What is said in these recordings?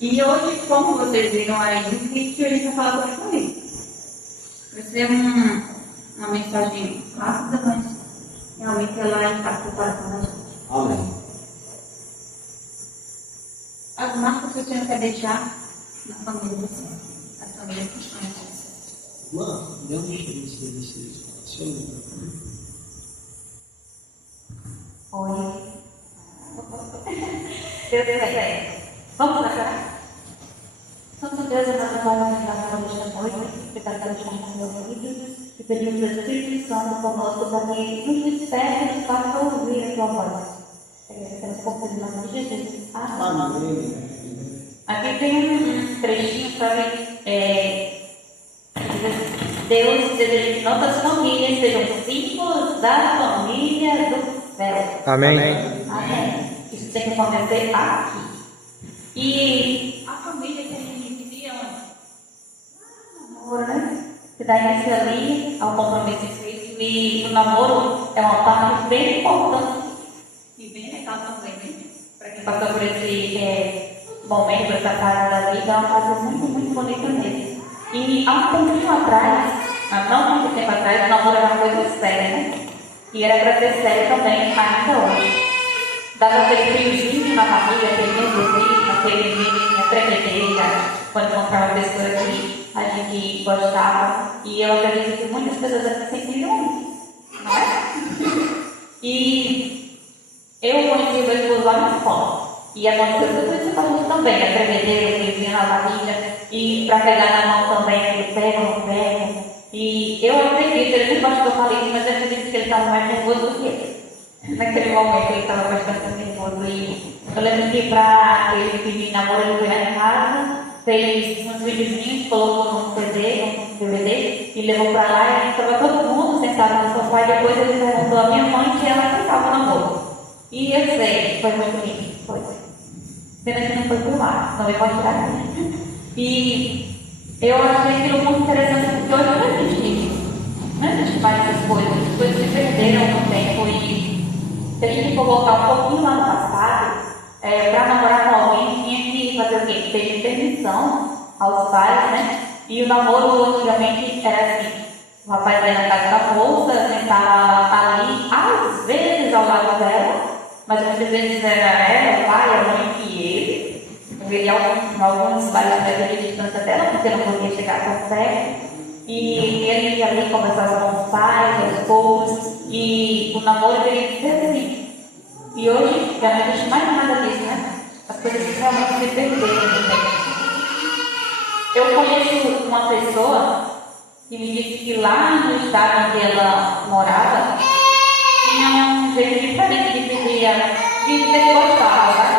E hoje, como vocês viram aí, o que a gente vai falar sobre isso? Vai ser uma mensagem rápida, mas realmente ela impacta o coração da gente. Amém. As marcas que o Senhor quer deixar na família do Senhor, as famílias cristãs. Irmã, dê uma experiência desse senhor. Oi. Deus é. Vamos lá. Santo Deus, nós vamos orar nesta noite, obrigado pelo chamado meu ouvido, e pedimos ao Espírito Santo conosco para que nos desperte e nos faça ouvir a tua voz. Temos confiança em nome de Jesus. Amém. Aqui tem um trechinho para Deus deseja que nossas famílias sejam símbolos da família do céu. Amém. Amém. Isso tem que acontecer aqui. E a família que a gente inicia namoro, né? Que dá início ali ao compromisso em Cristo. E o namoro é uma parte bem importante e bem legal também, né? Para quem passou por esse momento, por essa fase da vida, é uma fase muito, muito bonita mesmo. E há um tempinho atrás, não muito tempo atrás, o namoro era uma coisa séria, né? E era para ser sério também, ainda hoje. Dava aquele friozinho na família, aquele nervosismo, aquele menino tremedeira, quando encontrava uma pessoa que a gente gostava. E eu acredito que muitas pessoas aqui sentiram isso, não é? E eu conheci o meu esposo lá na escola. E aconteceu tudo isso com a gente também, a tremedeira, o friozinho na barriga. E para pegar na mão também, ele pega, não pega. E eu acredito, ele não gosta que eu falei isso, mas eu acredito que ele estava mais nervoso do que eu. Naquele momento ele estava bastante nervoso e eu lembro que para ele pedir namoro, ele foi lá em casa, fez uns videozinhos, colocou num CD, num DVD e levou para lá e estava todo mundo sentado no sofá e depois ele perguntou à minha mãe que ela ficava no namoro. E eu sei, foi muito lindo, foi. Pena que não foi filmado, não vai mostrar aqui. E eu achei aquilo muito interessante porque hoje não existe isso. Não existe mais essas coisas, as coisas se perderam no tempo e se a gente for voltar um pouquinho lá no passado, para namorar com alguém tinha que fazer o quê? Pedir permissão aos pais, né? E o namoro antigamente era assim, o rapaz ia na casa da moça, sentava ali, às vezes ao lado dela, mas muitas vezes era ela, o pai, a mãe e ele. Ele ia alguns bairros de distância dela, porque não podia chegar tão perto. E ele ia ali conversar com os pais, os esposos, e o namoro deveria ser assim. E hoje já não existe mais nada disso, né? As coisas realmente se perderam. Eu conheço uma pessoa que me disse que lá no estado onde ela morava tinha um jeito diferente de dizer que gostava, né?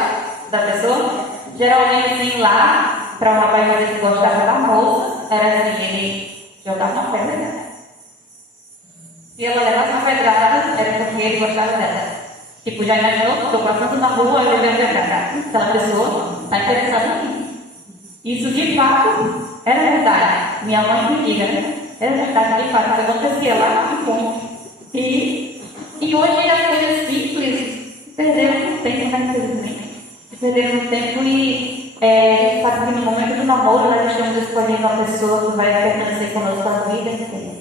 Da pessoa. Geralmente assim lá, para um rapaz dizer que gostava da moça, era assim, ele jogava uma pedra nela. Se ela levasse uma pedrada, era porque ele gostava dela. Tipo, já imaginou? Estou passando na rua e eu vejo aquela pessoa está interessada em mim. Isso de fato era verdade. Minha mãe me diga, né? Era verdade, de fato, isso acontecia lá no ponto. E hoje as coisas simples se perderam no tempo, né? Infelizmente. Se perderam no tempo e a gente sabe que no momento do namoro nós estamos escolhendo uma pessoa que vai permanecer conosco a vida inteira.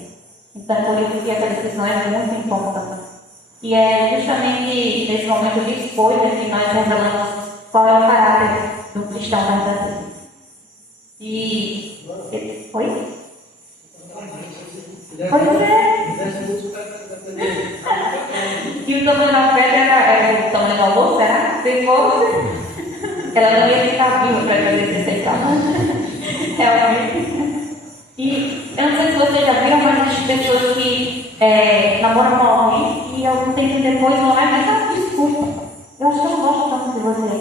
Então, por isso que essa decisão é muito importante. E é justamente nesse momento de escolha que nós revelamos qual é o caráter do cristão verdadeiro. E. Oi? Pois é. E o tamanho da pedra era o tamanho do almoço, será? Se fosse, ela não ia ficar viva para fazer esse aceitação. Realmente. E eu não sei se vocês já viram, mas existem pessoas que namoram com alguém e algum tempo depois vão lá e dizem, desculpa, eu acho que eu não gosto tanto de você.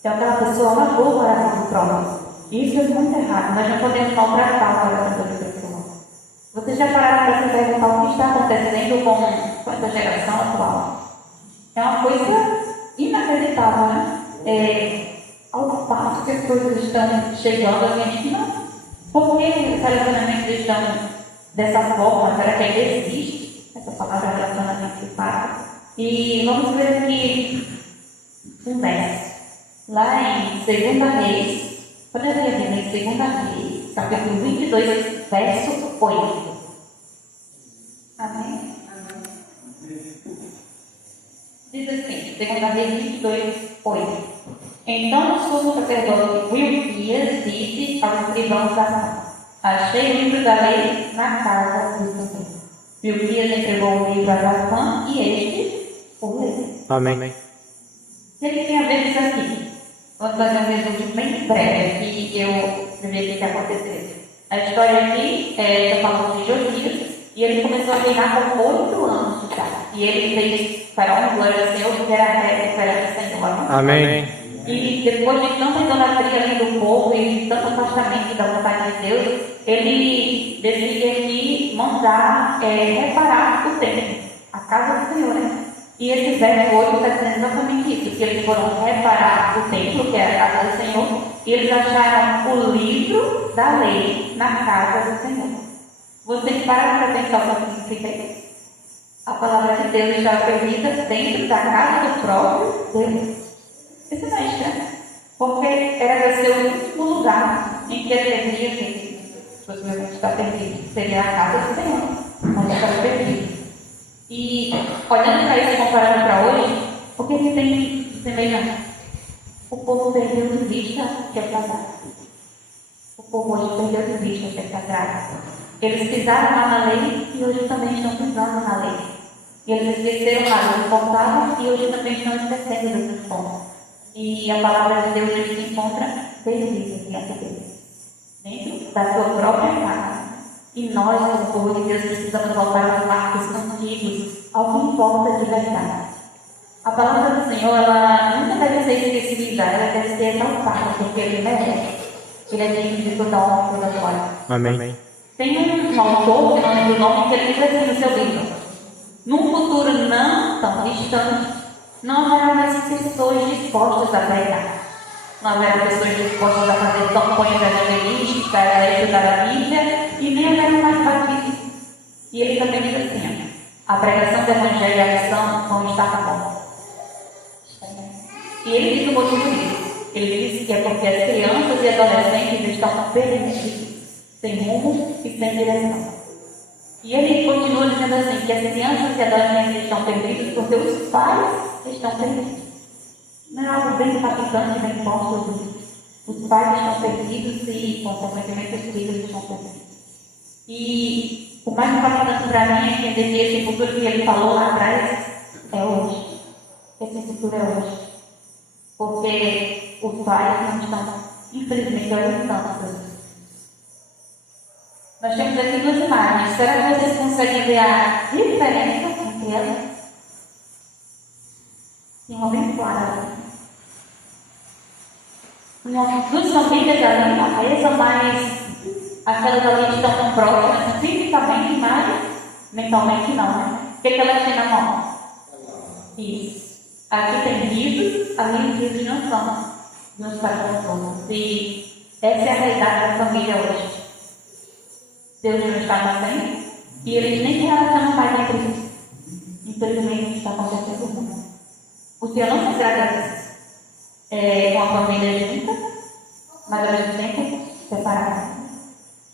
Então aquela pessoa lavou o coração do próximo. Isso é muito errado, nós não podemos maltratar o coração da pessoa. Vocês já pararam para se perguntar o que está acontecendo com essa geração atual? É uma coisa inacreditável, né? Ao passo que as coisas estão chegando, a gente não. Por que os relacionamentos estão dessa forma? Será que ainda existe essa palavra relacionamento de fato? E vamos ver aqui um verso. Lá em 2 Reis, quando eu vi em 2 Reis, capítulo 22, verso 8. Amém? Diz assim, 2 Reis 22, 8. Então o sumo sacerdote Wilquias disse aos escrivãos da nação: achei o livro da lei na casa do Senhor. Wilquias entregou o livro a Safã e este o leu. Amém. O que tem a ver com isso aqui? Vamos fazer um resumo bem breve que eu devia ter que acontecer. A história aqui está falando de Josias e ele começou a reinar com 8 anos de idade. E ele fez para a glória do Senhor, que era a terra perante o Senhor. Amém. E depois de tanta idolatria ali do povo e de tanto afastamento da vontade de Deus, ele decide aqui mandar reparar o templo, a casa do Senhor, né? E esse verso 8 está dizendo exatamente isso, que eles foram reparar o templo, que era a casa do Senhor, e eles acharam o livro da lei na casa do Senhor. Vocês param para pensar o que significa isso? A palavra de Deus estava perdida dentro da casa do próprio Deus. Isso não é estranho, porque era para ser o último lugar em que ele devia que possivelmente está perdido. Seria a casa do Senhor, onde estava perdido. E olhando para isso, comparando para hoje, o que tem de semelhante? O povo perdeu de vista que é sagrado. O povo hoje perdeu de vista que é sagrado. Eles pisaram lá na lei e hoje também estão pisando na lei. E eles esqueceram lá do que faltava e hoje também estão esquecendo do que falta. E a palavra de Deus se encontra perdida diante deles, dentro da sua própria casa. E nós, como povo de Deus, precisamos voltar aos marcos antigos, ao que importa de verdade. A palavra do Senhor, ela nunca deve ser esquecida, ela deve ser exaltada, porque Ele merece. Ele é digno de toda honra e toda glória. Amém. Tem um autor, não lembro o nome, que ele diz assim no seu livro: num futuro não tão distante, não haverá mais pessoas dispostas a pregar. Não haverá pessoas dispostas a fazer campanhas evangelísticas, a estudar a Bíblia, e nem haverá mais batismo. E ele também diz assim: a pregação do Evangelho e a missão vão estar na mão. E ele diz o motivo disso. Ele diz que é porque as crianças e adolescentes estão perdidos, sem rumo e sem direção. E ele continua dizendo assim, que as crianças e adolescentes estão perdidos porque os pais estão perdidos. Não é algo bem impactante, bem forte. Os pais estão perdidos e, consequentemente, os filhos estão perdidos. E o mais impactante para mim é entender que esse futuro que ele falou lá atrás é hoje. Esse futuro é hoje. Porque os pais não estão, infelizmente, orientando. Nós temos aqui 2 imagens. Será que vocês conseguem ver a diferença entre elas? Tem uma bem clara. Duas famílias ali, a mesa, mas aquelas ali estão próximas fisicamente, mas mentalmente não, né? O que elas têm na mão? Isso. Aqui tem risos, ali os risos não são dos pais todos. E essa é a realidade da família hoje. Deus não está nascendo e eles nem se relacionam mais entre si. Infelizmente, está acontecendo muito. O Senhor não se agrada com a família junta, mas ao mesmo tempo separada.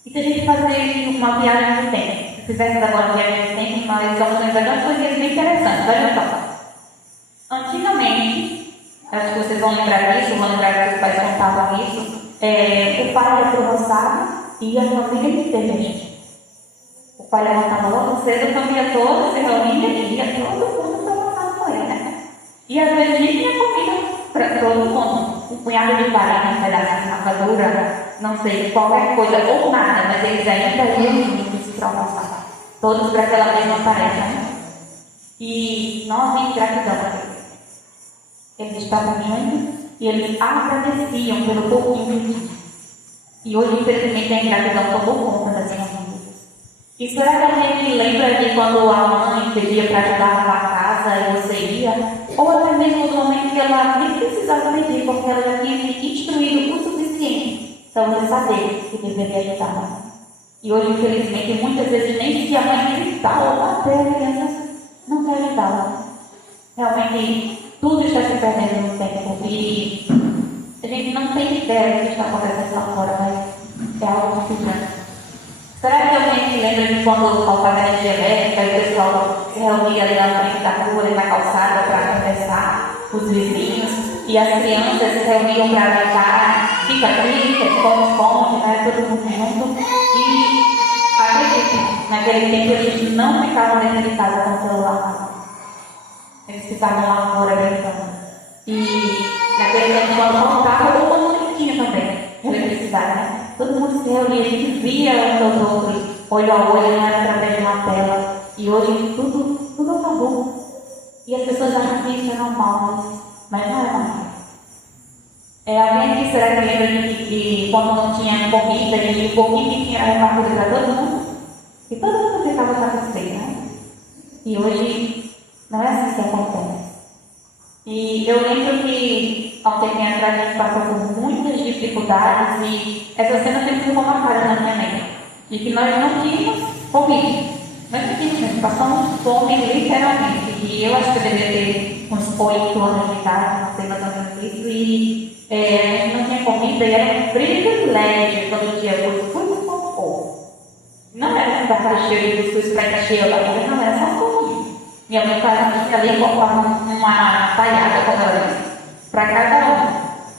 E se a gente fazer uma viagem no tempo, se fizermos agora uma viagem no tempo, nós vamos lembrar de umas coisas bem interessantes. Olha só. Antigamente, acho que vocês vão lembrar disso, vão lembrar que os pais contavam isso, o pai ia para o roçado e a família inteira. O pai levantava logo cedo, a família toda se reunia e ia todo mundo para o roçado com ele, né? E às vezes nem tinha comida para todo mundo. Um punhado de farinha, um pedaço de rapadura, não sei, qualquer coisa, ou nada, mas eles ainda iam juntos para almoçar. Todos para aquela mesma tarefa, né? E nós em gratidão. Eles estavam juntos e eles agradeciam pelo pouquinho que tinham. E hoje, infelizmente, a ingratidão tomou conta das nossas vidas. E será que a gente lembra de quando a mãe pedia para ajudar a lavar a casa e você ia? Ou até mesmo no momento que ela nem precisava pedir, porque ela já tinha te instruído o suficiente para você saber que deveria ajudar. E hoje, infelizmente, muitas vezes nem se a mãe gritar ou bater a criança não quer ajudá-la. Realmente, tudo está se perdendo no tempo. E A gente não tem ideia do que está acontecendo lá fora, mas é algo muito grande. Será que alguém se lembra de quando faltava energia elétrica e o pessoal se reunia ali na frente da rua, ali na calçada, para conversar, os vizinhos, e as crianças se reuniam para brincar, fica triste, esconde-esconde, né? Todo mundo junto. E acredite, naquele tempo eles não ficavam dentro de casa com o celular. Eles ficavam lá fora brincando. E naquele tempo, quando faltava, todo mundo tinha também eletricidade, né? Todo mundo se reunia, a gente via uns aos outros, olho a olho, não era através de uma tela. E hoje tudo acabou. E as pessoas acham que isso é normal, mas não é normal. Alguém aqui será que lembra de quando não tinha comida e o pouquinho que tinha era uma coisa para todo mundo? E todo mundo ficava satisfeito, né? E hoje não é assim que acontece. E eu lembro que há um tempo atrás a gente passou por muitas dificuldades e essa cena sempre ficou marcada na minha mente. De que nós não tínhamos comida. Nós não tínhamos, passamos fome literalmente. E eu acho que eu deveria ter uns 8 anos de idade, não sei mais ou menos isso. E a gente não tinha comida e era um privilégio todo dia cuscuz com ovo. Não era um garrafa cheio de cuscuz para encher a barriga, não, era só um pouquinho. Minha mãe fazia ali colocava uma talhada, como ela disse, para cada um.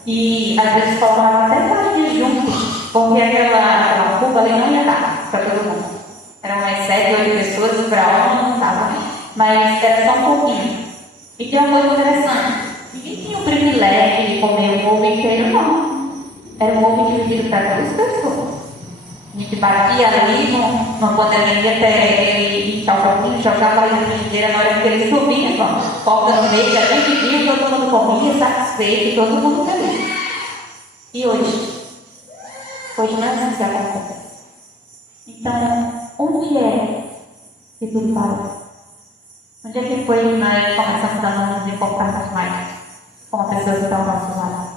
E às vezes colocava até farinha junto, porque aquela cuba ali não ia dar para todo mundo. Eram umas 7, 8 pessoas, para um não dava, mas era só um pouquinho. E tem uma coisa interessante: ninguém tinha o privilégio de comer o ovo inteiro, não. Era um ovo dividido para 2 pessoas. A gente batia ali numa panelinha até ele inchar um pouquinho, jogava ali na frigideira na hora que ele subia, corta no meio, a gente viu, todo mundo comia, satisfeito, todo mundo feliz. E hoje? Hoje não é assim que acontece. Então, onde é que tudo parou? Onde é que foi que nós começamos a não nos importarmos mais com as pessoas que estão ao nosso lado?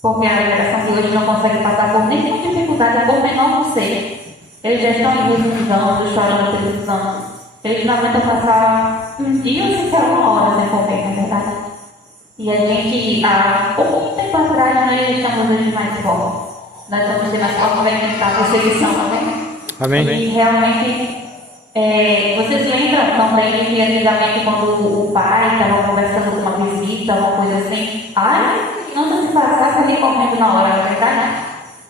Porque a geração de hoje não consegue passar por nenhuma dificuldade, por menor que seja. Eles já estão resmungando, chorando, precisando. Eles não aguentam passar um dia ou sequer uma hora sem comer, não é verdade? E a gente, há pouco tempo atrás, nós estamos hoje mais fortes. Nós estamos tendo a forma de enfrentar a perseguição, amém? Amém. E realmente, vocês lembram também que antigamente, quando o pai estava conversando com uma visita, uma coisa assim, não se passasse ali comendo na hora, não é verdade?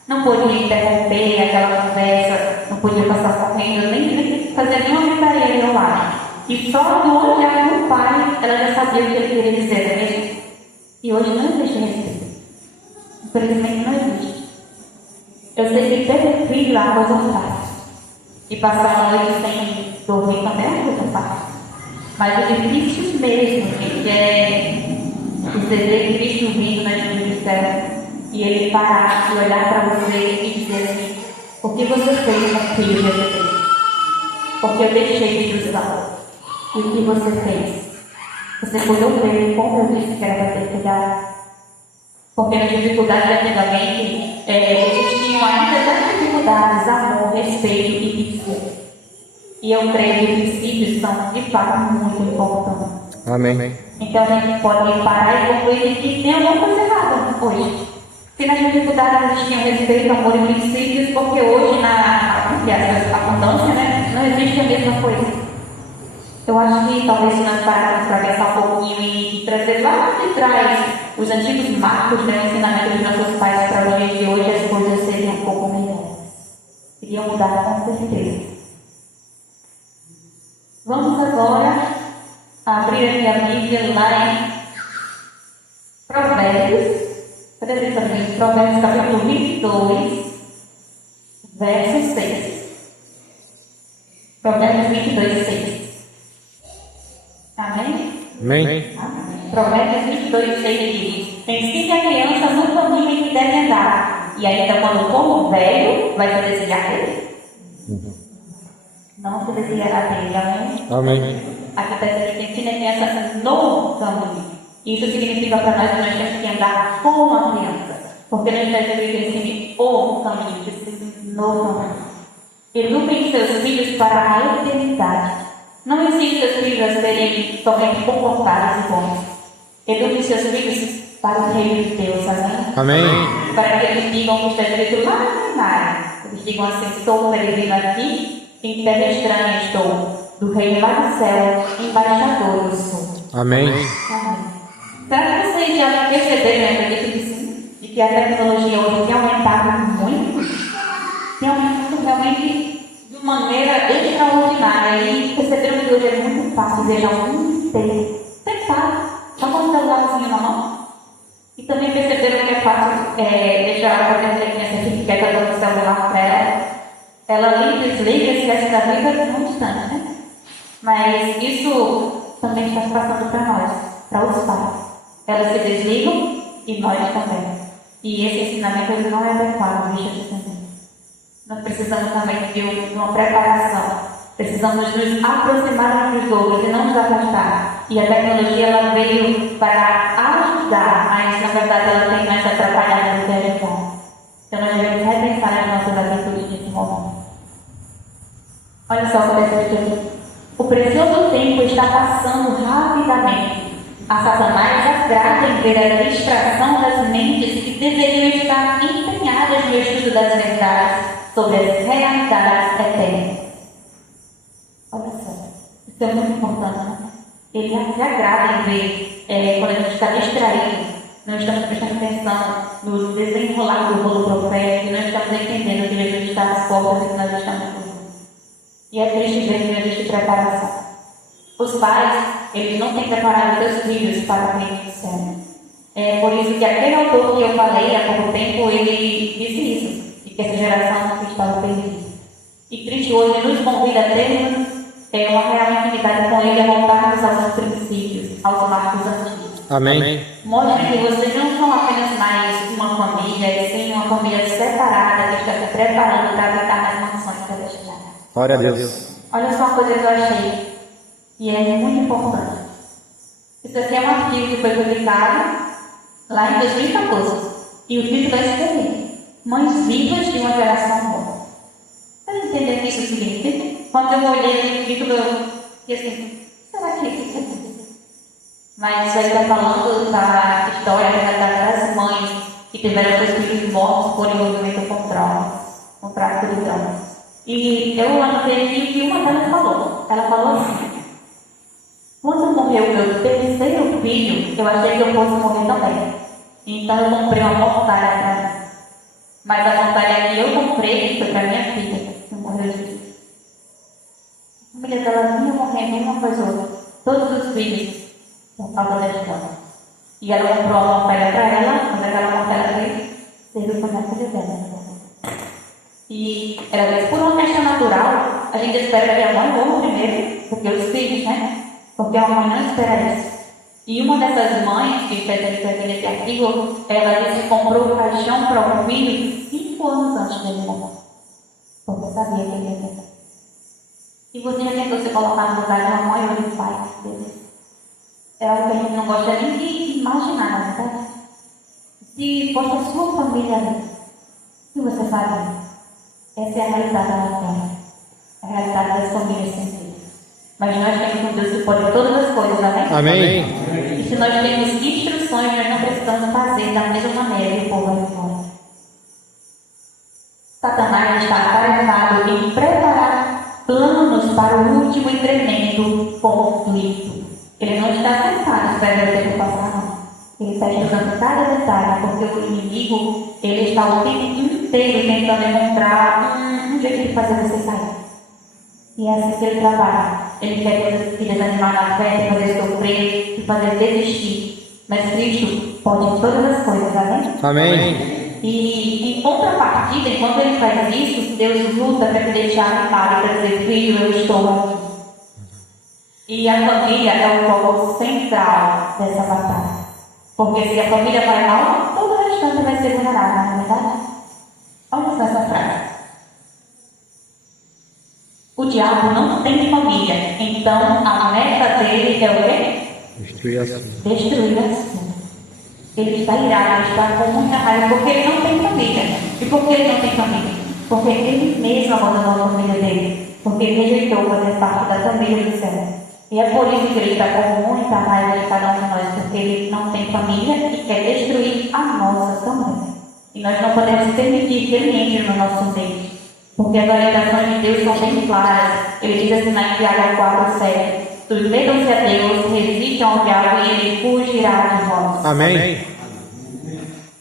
Não podia interromper aquela conversa, não podia passar correndo, nem fazer nenhuma gritaria ao lado. E só do olhar do pai, ela já sabia o que ele queria dizer, não é mesmo? E hoje não existe respeito. Infelizmente não existe. Eu sei que ter filho é uma coisa fácil. E passar a noite sem dormir também é uma coisa fácil. Mas o difícil mesmo, gente, é você ver Cristo vindo na vida do céu e ele parar e olhar para você e dizer assim: o que você fez com o filho de Jesus? Porque eu deixei de usá-lo. E o que você fez? Você cuidou dele como eu disse que era para ter cuidado? Porque nas dificuldades de antigamente existiam ainda tantas dificuldades, amor, respeito e princípio. E eu creio que princípios são de fato muito importantes. Amém. Então a gente pode parar e concluir que tem alguma coisa errada hoje. Se nas dificuldades existiam respeito, amor e princípios, porque hoje na abundância, né, não existe a mesma coisa. Eu acho que talvez se nós pararmos para pensar um pouquinho e trazer lá de trás os antigos marcos, o ensinamento dos nossos pais para os dias de hoje, as coisas seriam um pouco melhores. Iriam mudar com certeza. Vamos agora abrir aqui a Bíblia lá em Provérbios. Provérbios capítulo 22, verso 6. Provérbios 22, 6. Amém? Amém. Provérbios 22, 6 diz: ensine a criança no caminho que deve andar, e ainda quando for velho, vai se desviar dele. Não se desviará dele, amém? Amém. Aqui está dizendo que ensine a criança no caminho. Isso significa para nós que nós temos que andar como a criança. Porque não está dizendo que ensine o caminho, que ensine no caminho. Eduquem seus filhos para a eternidade. Não ensine seus filhos a serem somente comportados e bons. Eduquem seus filhos para o reino de Deus, amém? Amém. Para que eles digam o que está escrito lá no seminário. Eles digam assim: sou peregrino aqui, em terra estranha estou, do reino lá do céu, embaixador eu sou. Amém. Amém. Será que vocês já perceberam, eu acredito que sim, de que a tecnologia hoje tem aumentado muito? Tem aumentado realmente de maneira extraordinária. E perceberam que hoje é muito fácil ver algum inteiro. Sentar, só com o celularzinho na mão. E também perceberam que é fácil deixar a criança que quer dar o celular para ela. Ela liga e desliga, esquece da vida num instante, né? Mas isso também está passando para nós, para os pais. Elas se desligam e nós também. E esse ensinamento ele não é adequado, deixa eu entender. Nós precisamos também de uma preparação. Precisamos nos aproximar uns dos outros e não nos afastar. E a tecnologia ela veio para ajudar, mas na verdade ela tem mais atrapalhado do que ajudar. Então nós devemos repensar as nossas atitudes nesse momento. Olha só o que está escrito aqui. O precioso tempo está passando rapidamente. A Satanás agrada em ver a distração das mentes que deveriam estar empenhadas no estudo das verdades sobre as realidades eternas. Olha só, isso é muito importante, né? Ele se agrada em ver quando a gente está distraído, não estamos prestando atenção no desenrolar do rolo profético, não estamos entendendo que Jesus está às portas e que nós estamos fazendo. E é triste ver que não existe preparação. Os pais, eles não têm preparado seus filhos para o reino do céu. É por isso que aquele autor que eu falei há pouco tempo, ele disse isso, e que essa geração estava perdida. E Cristo hoje nos convida a termos uma real intimidade com Ele, a voltarmos aos princípios, aos marcos antigos. Amém. Mostre que vocês não são apenas mais uma família, e sim uma família separada que está se preparando para habitar nas mansões celestiais. Glória a Deus. Olha só uma coisa que eu achei, e é muito importante. Isso aqui é um artigo que foi publicado lá em 2014, e o título é excelente: Mães Vivas de uma Geração Nova. Você entender o que isso significa? Quando eu olhei o título, eu fiquei assim: será que isso significa? Mas isso aí está falando da história das mães que tiveram seus filhos mortos por envolvimento com drogas, com tráfico de drogas. E eu anotei aqui que uma delas falou. Ela falou assim: quando morreu meu terceiro filho, eu achei que eu fosse morrer também. Então eu comprei uma mortalha para mim. Mas a mortalha que eu comprei foi para minha filha, que morreu de filho. A família dela vinha morrendo uma coisa ou outra. Todos os filhos por causa da história. E ela comprou uma mortalha para ela, quando aquela mortalha veio, serviu para a filha dela. E ela disse: por uma questão natural, a gente espera que a mãe morra primeiro, porque os filhos, né? Porque a mãe não espera isso. E uma dessas mães que fez esse artigo, ela disse que comprou paixão para o filho 5 anos antes dele morrer. Porque sabia que ele ia morrer. E você já tentou se colocar no lugar de uma mãe ou de um pai? É algo que a gente não gosta nem de imaginar, na verdade. Se fosse a sua família, o que você faria? Essa é a realidade da terra. É a realidade das famílias sem Deus. Mas nós temos um Deus que pode todas as coisas, amém? Amém. E se nós temos instruções, nós não precisamos fazer da mesma maneira que o povo vai fora. Satanás está atarefado em preparar planos para o último e tremendo conflito. Ele não está sentado esperando o tempo passar, não. Ele está estudando cada detalhe, porque o inimigo, ele está o tempo inteiro tentando encontrar um jeito de fazer você cair. E é assim que ele trabalha. Ele quer te desanimar na fé, te fazer sofrer, te fazer desistir. Mas Cristo pode todas as coisas, amém? Amém. E em contrapartida, enquanto ele faz isso, Deus luta para te deixar animado, para dizer: filho, eu estou aqui. E a família é o foco central dessa batalha. Porque se a família vai mal, todo o restante vai ser vulnerável, não é verdade? Olha só essa frase. O diabo não tem família, então a meta dele é o quê? Destruir a sua. Destruir a sua. Ele está irado, está com muita raiva, porque ele não tem família. E por que ele não tem família? Porque ele mesmo abandonou a família dele. Porque ele rejeitou fazer parte da família do céu. E é por isso que ele está com muita raiva de cada um de nós, porque ele não tem família e quer destruir a nossa também. E nós não podemos permitir que ele entre no nosso meio. Porque as orientações de Deus são bem claras. Ele diz assim na Tiago 4:7: submetam-se a Deus, resistam ao diabo e ele fugirá de vós. Amém.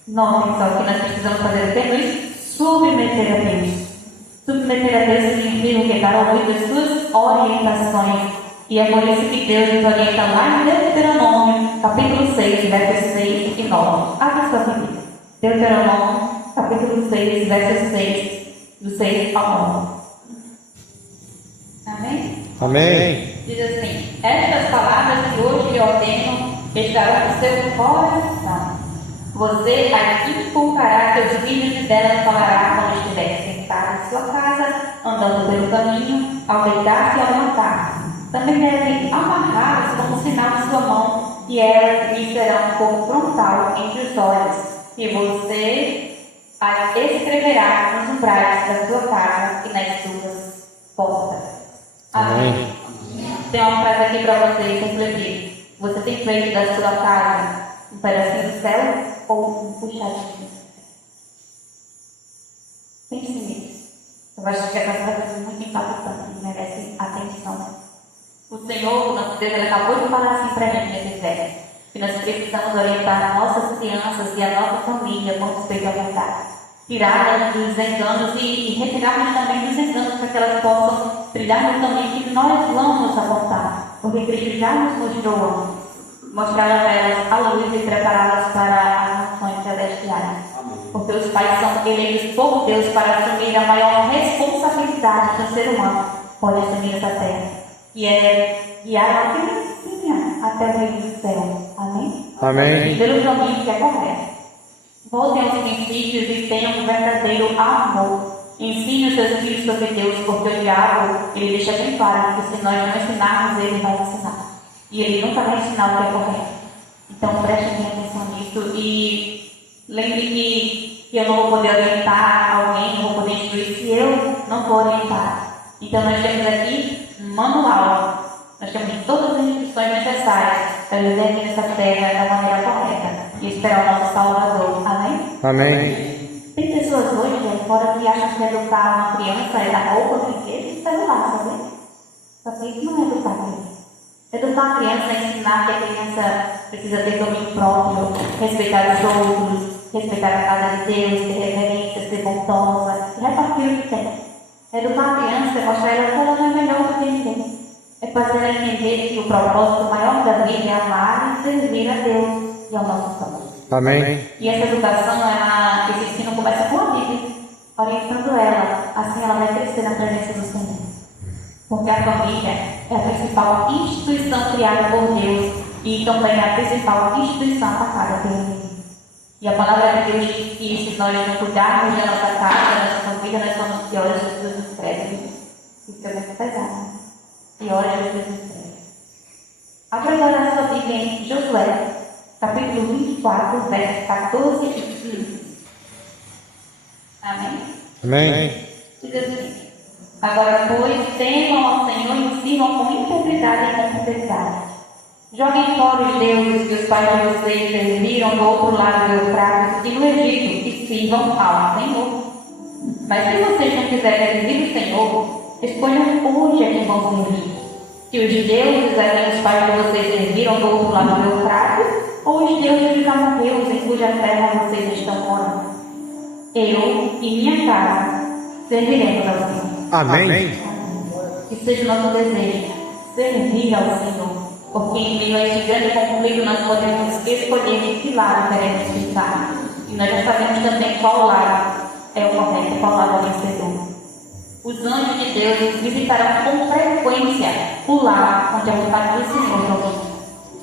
Notem só que nós precisamos fazer o que? Nos submeter a Deus. Submeter a Deus significa o que? Dar ouvido às suas orientações. E é por isso que Deus nos orienta lá em Deuteronômio, capítulo 6, versos 6 e 9. Abra sua Bíblia. Deuteronômio, capítulo 6, versos 6, do 6 ao 9. Amém? Amém. Diz assim: estas palavras que hoje lhe ordeno estarão no seu coração. Você as inculcará, seus filhos e delas falará quando estiver sentado em sua casa, andando pelo caminho, ao deitar-se e ao levantar. Também deve amarrá-las como sinal de sua mão, e elas lhe serão como frontal entre os olhos. E você as escreverá nos umbrais da sua casa e nas suas portas. Amém. Tem uma frase aqui para vocês refletir. Você tem feito da sua casa um pedacinho do céu ou um puxadinho? Pense nisso. Eu acho que essa frase é muito impactante e merece atenção. O Senhor, o nosso Deus, ele acabou de falar assim para mim nesse verso, que nós precisamos orientar nossas crianças e a nossa família com respeito à verdade. Tirá-las dos enganos e retirá-las também dos enganos para que elas possam trilhar no caminho que nós vamos apontar. Porque Cristo já nos mostrou antes. Mostrar a elas a luz e prepará-las para as nações celestiais. Porque os pais são eleitos por Deus para assumir a maior responsabilidade que um ser humano pode assumir nessa terra. E é guiar a criancinha até o reino do céu. Amém? Amém. Pelo caminho que é correto. Voltem aos princípios e tenham um verdadeiro amor. Ensine os seus filhos sobre Deus, porque o diabo, ele deixa bem claro que se nós não ensinarmos, ele vai ensinar. E ele nunca vai ensinar o que é correto. Então prestem atenção nisso e lembre que eu não vou poder orientar alguém, não vou poder instruir se eu não vou orientar. Então nós temos aqui um manual. Nós temos todas as instruções necessárias para viver aqui nessa terra da maneira correta e esperar o nosso Salvador. Amém? Amém. Tem pessoas hoje aí fora que acham que educar uma criança é dar roupa, brinquedo e celular, sabe? Só que isso não é educar a criança. Educar a criança é ensinar que a criança precisa ter domínio próprio, respeitar os outros, respeitar a casa de Deus, ter reverência, ser bondosa e repartir o que tem. Educar a criança é mostrar ela que ela não é melhor do que ninguém. É fazer ela entender que o propósito maior da vida é amar e servir a Deus e ao nosso Senhor. Amém. E essa educação, esse ensino começa com a Bíblia, orientando ela. Assim ela vai crescer na presença do Senhor. Porque a família é a principal instituição criada por Deus e também é a principal instituição atacada pelo inimigo. E a palavra de Deus diz que se nós não cuidarmos da nossa casa, da nossa família, nós somos piores do que os incrédulos. Isso é muito pesado. Piores do que os incrédulos. Abra agora a sua Bíblia em Josué, capítulo 24, versos 14 e 15. Amém? Amém. Diz assim: agora, pois, temam ao Senhor e o sirvam com integridade e com fidelidade. Joguem fora os deuses que os pais de vocês serviram do outro lado do Eufrates e no Egito, e sirvam ao Senhor. Mas se vocês não quiserem servir o Senhor, escolham hoje a quem vão servir. Se os deuses a quem os pais de vocês serviram do outro lado do Eufrates, ou os deuses dos amorreus em cuja terra vocês estão morando. Eu e minha casa serviremos ao Senhor. Amém. Que seja o nosso desejo, servir ao Senhor. Porque em meio a este grande conflito nós podemos escolher de que lado queremos ficar. E nós já sabemos também qual lado é o correto, qual lado é o vencedor. Os anjos de Deus visitarão com frequência o lar onde é o vontade do Senhor.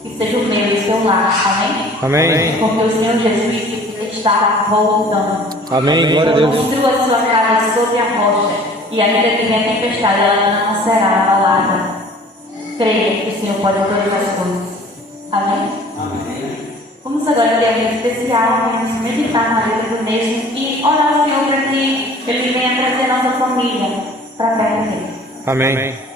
Que seja o meu e o seu lar. Amém? Amém. Porque o Senhor Jesus está voltando. Amém. Glória a Deus. Construa a sua casa sobre a rocha, e ainda que venha tempestade, ela não será abalada. Creia que o Senhor pode todas as coisas. Amém? Amém. Vamos agora ter um especial, vamos meditar na letra do mesmo e orar ao Senhor para que Ele venha trazer nossa família para perto dele. Amém.